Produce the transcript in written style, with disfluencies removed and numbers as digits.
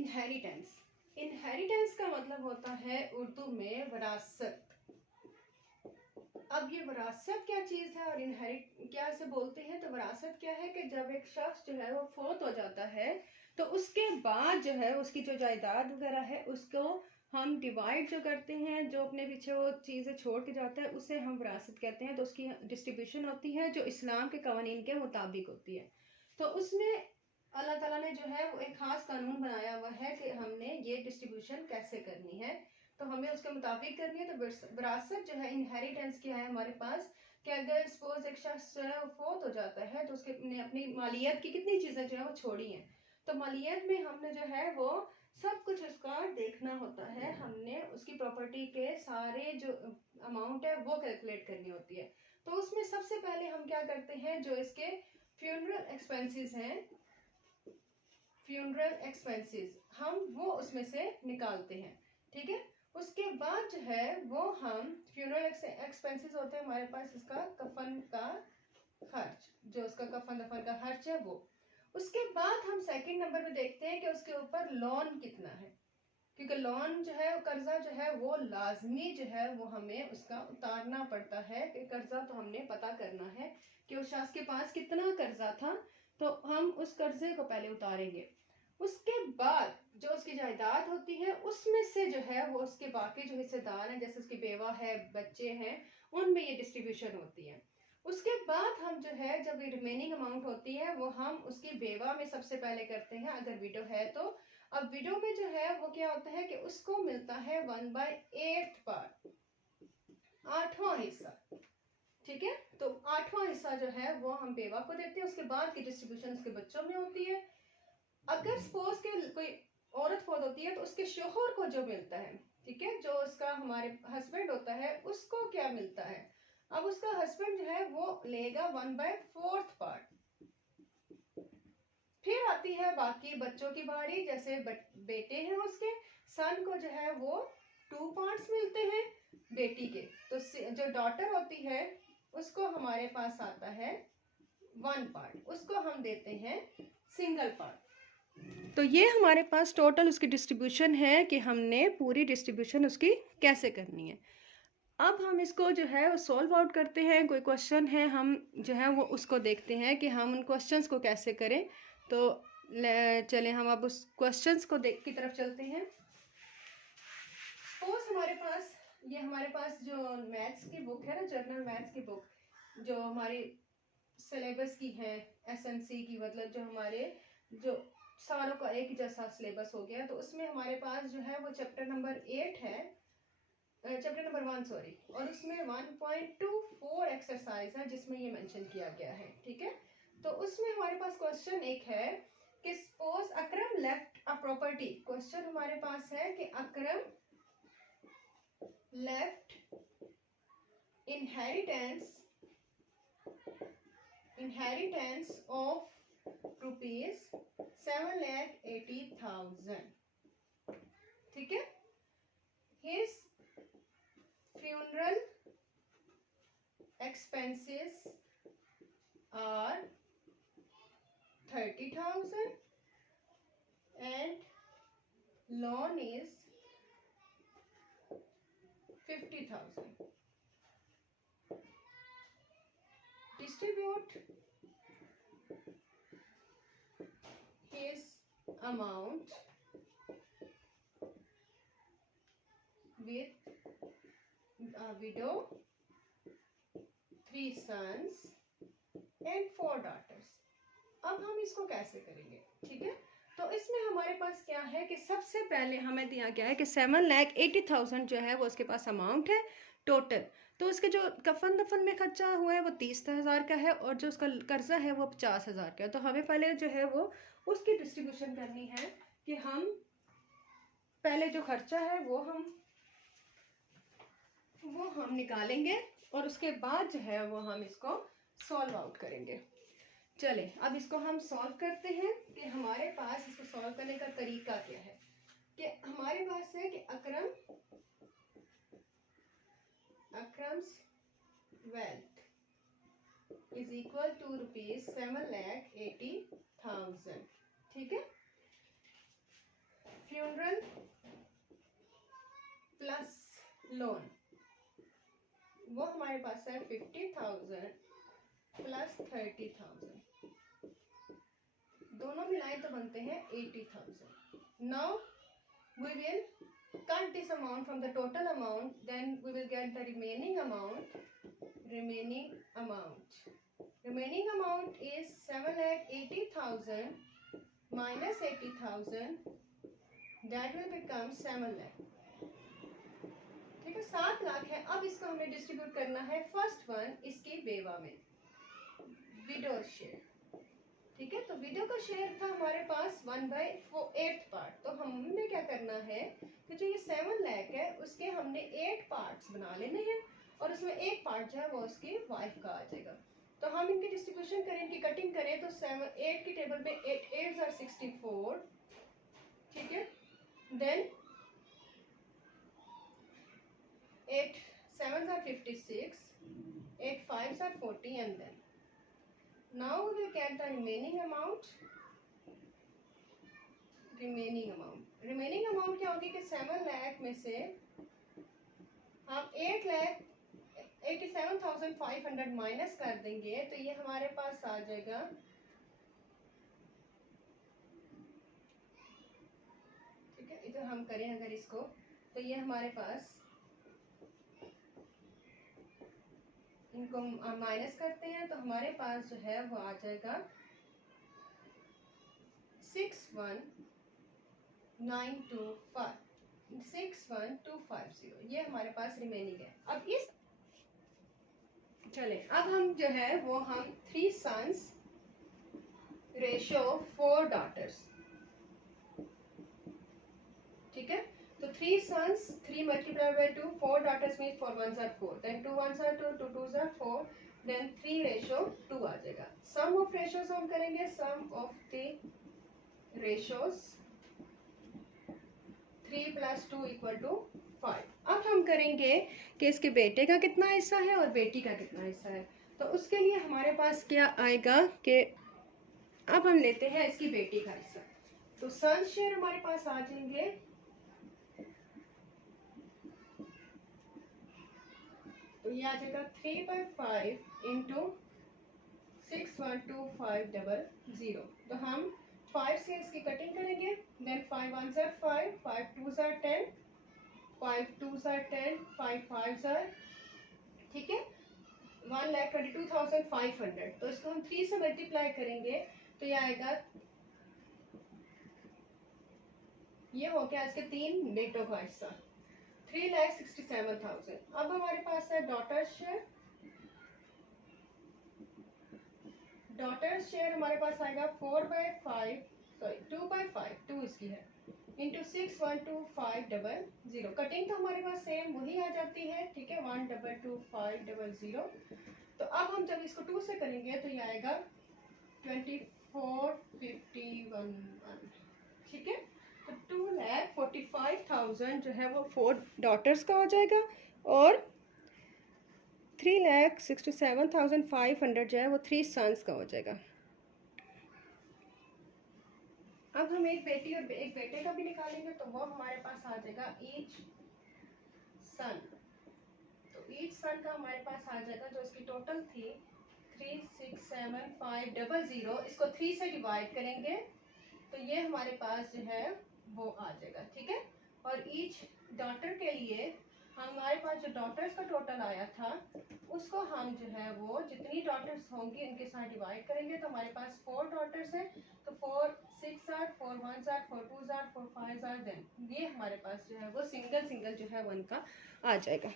Inheritance. Inheritance का मतलब होता है उर्दू में विरासत। अब ये विरासत क्या चीज़ है और इनहेरिट क्या से बोलते हैं, तो विरासत क्या है कि जब एक शख्स जो है वो फोत हो जाता है तो उसके बाद जो है उसकी जो जायदाद वगैरह है उसको हम डिवाइड जो करते हैं, जो अपने पीछे वो चीज़ें छोड़ के जाता है उसे हम विरासत कहते हैं। तो उसकी डिस्ट्रीब्यूशन होती है जो इस्लाम के कवानीन के मुताबिक होती है। तो उसमें अल्लाह ताला ने जो है वो एक खास कानून बनाया हुआ है कि हमने ये डिस्ट्रीब्यूशन कैसे करनी है, तो हमें उसके मुताबिक करनी है। तो विरासत जो है, इनहेरिटेंस क्या है हमारे पास कि अगर सपोज एक शख्स जो है वो फोत हो जाता है तो उसके अपनी मालियत की कितनी चीज़ें जो है वो छोड़ी हैं, तो मालियत में हमने जो है वो सब कुछ उसका देखना होता है। हमने उसकी प्रॉपर्टी के सारे जो अमाउंट है वो कैलकुलेट करनी होती है। तो उसमें सबसे पहले हम क्या करते हैं, जो इसके फ्यूनरल एक्सपेंसेस हैं, फ्यूनरल एक्सपेंसेस हम वो उसमें से निकालते हैं। ठीक है, उसके बाद जो है वो हम फ्यूनरल एक्सपेंसेस होते हैं हमारे पास, इसका कफन का खर्च, जो उसका कफन दफन का खर्च है वो। उसके बाद हम सेकंड नंबर पे देखते हैं कि उसके ऊपर लोन कितना है, क्योंकि लोन जो है कर्जा जो है वो लाजमी जो है वो हमें उसका उतारना पड़ता है कि कर्जा तो हमने पता करना है कि उस शख्स के पास कितना कर्जा था, तो हम उस कर्जे को पहले उतारेंगे। उसके बाद जो उसकी जायदाद होती है उसमें से जो है वो उसके बाकी जो हिस्सेदार हैं, जैसे उसकी बेवा है, बच्चे हैं, उनमें ये डिस्ट्रीब्यूशन होती है। उसके बाद हम जो है जब ये रिमेनिंग अमाउंट होती है वो हम उसकी बेवा में सबसे पहले करते हैं, अगर विडो है तो। अब विडो में जो है वो क्या होता है कि उसको मिलता है 1/8 पार्ट, 8वां हिस्सा। ठीक है, तो 8वां हिस्सा जो है वो हम बेवा को देते हैं। उसके बाद की डिस्ट्रीब्यूशन उसके बच्चों में होती है। अगर सपोज के कोई औरत फौत होती है तो उसके शोहर को जो मिलता है, ठीक है, जो उसका हमारे हस्बैंड होता है उसको क्या मिलता है, अब उसका हस्बैंड जो है वो लेगा 1/4 पार्ट। फिर आती है बाकी बच्चों की बारी, जैसे बेटे हैं उसके, सन को जो है वो 2 पार्ट्स मिलते हैं बेटी के, तो जो डॉटर होती है उसको हमारे पास आता है 1 पार्ट, उसको हम देते हैं सिंगल पार्ट। तो ये हमारे पास टोटल उसकी डिस्ट्रीब्यूशन है कि हमने पूरी डिस्ट्रीब्यूशन उसकी कैसे करनी है। अब हम इसको जो है वो सॉल्व आउट करते हैं। कोई क्वेश्चन है हम जो है वो उसको देखते हैं कि हम उन क्वेश्चंस को कैसे करें। तो चले हम अब उस क्वेश्चंस को देख की तरफ चलते हैं। सपोज हमारे पास जो मैथ्स की बुक है ना, जर्नल मैथ्स की बुक, जो हमारी सिलेबस की है, एसएमसी की, मतलब जो हमारे जो सारों का एक जैसा सिलेबस हो गया, तो उसमें हमारे पास जो है वो चैप्टर नंबर 8 है, चैप्टर नंबर 1 सॉरी, और उसमें 1.24 एक्सरसाइज है जिसमें ये मेंशन किया गया है। ठीक है, तो उसमें हमारे पास क्वेश्चन एक है कि suppose Akram left a property. Question हमारे पास है कि अकरम लेफ्ट inheritance of rupees 7,80,000। ठीक है, his funeral expenses are 30,000 and loan is 50,000. Distribute his amount with a widow, 3 sons and 4 daughters। अब हम इसको कैसे करेंगे? ठीक है, तो इसमें हमारे पास क्या है कि सबसे पहले हमें दिया गया है कि 7,80,000 जो है वो उसके पास अमाउंट है टोटल। तो उसके जो कफन दफन में खर्चा हुआ है वो 30,000 का है और जो उसका कर्जा है वो 50,000 का है। तो हमें पहले जो है वो उसकी डिस्ट्रीब्यूशन करनी है कि हम पहले जो खर्चा है वो हम निकालेंगे और उसके बाद जो है वो हम इसको सॉल्व आउट करेंगे। चले अब इसको हम सॉल्व करते हैं कि हमारे पास इसको सॉल्व करने का तरीका क्या है। कि हमारे पास है कि Akram's wealth is equal to rupees 7,80,000। ठीक है, फ्यूनरल प्लस लोन, वो हमारे पास है 50,000 प्लस 30,000, दोनों मिलाए तो बनते हैं 80,000. Now we will cut this amount from the total amount, then we will get the remaining amount. Remaining amount is 7,80,000 minus 80,000, that will become 7 lakh. ठीक है, 7 लाख है. अब इसको हमें डिस्ट्रीब्यूट करना है फर्स्ट वन इसकी बेवा में, विडो शेयर. ठीक है, तो विडो का शेयर था हमारे पास 1/8 पार्ट. तो हमने क्या करना है कि जो ये 7 लाख है उसके हमने 8 पार्ट्स बना लेने हैं और उसमें एक पार्ट जो है वो उसकी वाइफ का आ जाएगा. तो हम इनकी डिस्ट्रीब्यूशन करें, इनकी कटिंग करें तो 8 की टेबल में 8 8s are 64. ठीक है, then 8 7s are 56, 8 5s are 40, and then now we will get the remaining amount. Remaining amount क्या होगी कि 7 लाख में से हम 8,87,500 माइनस कर देंगे तो ये हमारे पास आ जाएगा ठीक है. इधर हम करें अगर इसको तो ये हमारे पास इनको माइनस करते हैं तो हमारे पास जो है वो आ जाएगा 61250. ये हमारे पास रिमेनिंग है. अब इस चले अब हम जो है वो हम 3 sons रेशो 4 daughters. ठीक है, तो 3 sons 3 multiplied by 2, 4 daughters means 4 1s are 4, then 2 1s are 2, 2 2s are 4, then 3 ratio 2 आ जाएगा. सम ऑफ रेशोज हम करेंगे, सम ऑफ द रेशोज 3 + 2 = 5. अब हम करेंगे कि इसके बेटे का कितना हिस्सा है और बेटी का कितना हिस्सा है. तो उसके लिए हमारे पास क्या आएगा कि अब हम लेते हैं इसकी बेटी का हिस्सा. तो सन शेयर हमारे पास आ जाएंगे तो ये आ जाएगा 3/5 × 612,500. तो हम 5 से इसकी कटिंग करेंगे, then 5 1s are 5, 5 2s are 10, 5 2s are 10, 5 5s are ठीक है 1,22,500. तो इसको हम 3 से मल्टीप्लाई करेंगे तो ये आएगा, ये हो गया इसके 3 बेटों का हिस्सा 3,67,000. अब हमारे पास है डॉटर शेयर. डॉटर शेयर हमारे पास आएगा 2/5 इसकी है इंटू 612,500. कटिंग तो हमारे पास सेम वही आ जाती है. ठीक है 122,500. तो अब हम जब इसको 2 से करेंगे तो ये आएगा 24,51. ठीक है, तो 2,45,000 जो है वो 4 डॉटर्स का हो जाएगा और 3,67,500 जो है वो 3 सन्स का हो जाएगा. अब हम एक बेटी और एक बेटे का भी निकालेंगे तो वो हमारे पास आ जाएगा ईच सन. तो ईच सन का हमारे पास आ जाएगा जो इसकी टोटल थी 3,67,500. इसको 3 से डिवाइड करेंगे तो ये हमारे पास जो है वो आ जाएगा. ठीक है, और ईच डॉटर के लिए हमारे पास जो डॉटर्स का टोटल आया था उसको हम जो है वो जितनी डॉटर्स होंगी उनके साथ डिवाइड करेंगे. तो हमारे पास 4 डॉटर्स है तो 4 6 are 4 1s are 4 2s are 4 5s are, then ये हमारे पास जो है वो सिंगल जो है वो इनका आ जाएगा.